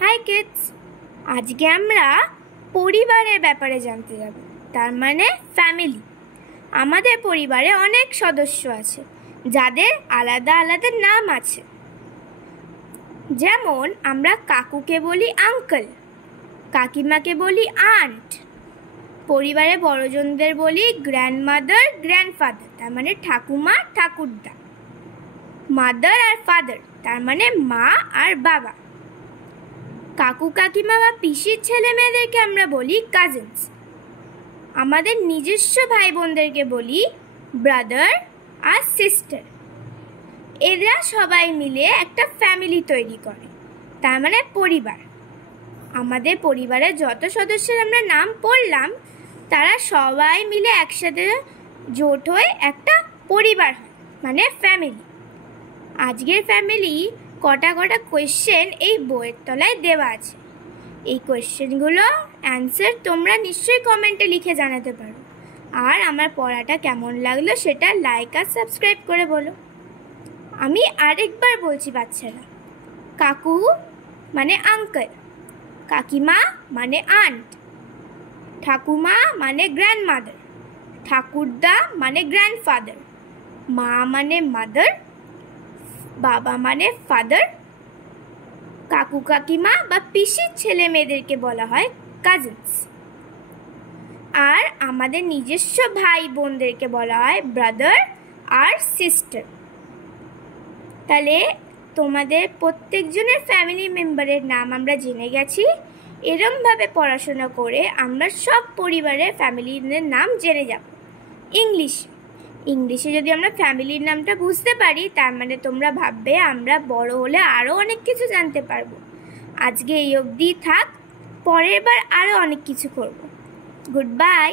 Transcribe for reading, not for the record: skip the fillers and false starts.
High kids, আজকে আমরা পরিবারের ব্যাপারে জানতে যাব। তার মানে ফ্যামিলি। আমাদের পরিবারে অনেক সদস্য আছে যাদের আলাদা আলাদা নাম আছে। যেমন আমরা কাকুকে বলি আঙ্কেল, কাকিমাকে বলি আন্ট, পরিবারে বড়জনদের বলি গ্র্যান্ডমাদার গ্র্যান্ডফাদার, তার মানে ঠাকুমা ঠাকুরদা, মাদার আর ফাদার, তার মানে মা আর বাবা। কাকু কাকিমা বা পিসির ছেলে মেয়েদেরকে আমরা বলি কাজিনস। আমাদের নিজস্ব ভাই বোনদেরকে বলি ব্রাদার আর সিস্টার। এরা সবাই মিলে একটা ফ্যামিলি তৈরি করে, তার মানে পরিবার। আমাদের পরিবারের যত সদস্যের আমরা নাম পড়লাম তারা সবাই মিলে একসাথে জোট হয়ে একটা পরিবার হয়, মানে ফ্যামিলি। আজকের ফ্যামিলি কটা কোয়েশ্চেন এই বইয়ের তলায় দেওয়া আছে। এই কোয়েশ্চেনগুলো অ্যান্সার তোমরা নিশ্চয়ই কমেন্টে লিখে জানাতে পারো। আর আমার পড়াটা কেমন লাগলো সেটা লাইক আর সাবস্ক্রাইব করে বলো। আমি আরেকবার বলছি বাচ্চারা, কাকু মানে আঙ্কেল, কাকিমা মানে আন্ট, ঠাকুমা মানে গ্র্যান্ডমাদার, ঠাকুরদা মানে গ্র্যান্ডফাদার, মা মানে মাদার, বাবা মানে ফাদার, কাকু কাকিমা বা পিসির ছেলে মেয়েদেরকে বলা হয় কাজিনস। আর আমাদের নিজস্ব ভাই বোনদেরকে বলা হয় ব্রাদার আর সিস্টার। তাহলে তোমাদের প্রত্যেকজনের ফ্যামিলি মেম্বারের নাম আমরা জেনে গেছি। এরমভাবে পড়াশোনা করে আমরা সব পরিবারের ফ্যামিলির নাম জেনে যাব। ইংলিশে যদি আমরা ফ্যামিলির নামটা বুঝতে পারি তার মানে তোমরা ভাববে আমরা বড় হলে আরও অনেক কিছু জানতে পারবো। আজকে এই অবধি থাক, পরের বার আরও অনেক কিছু করব। Good bye.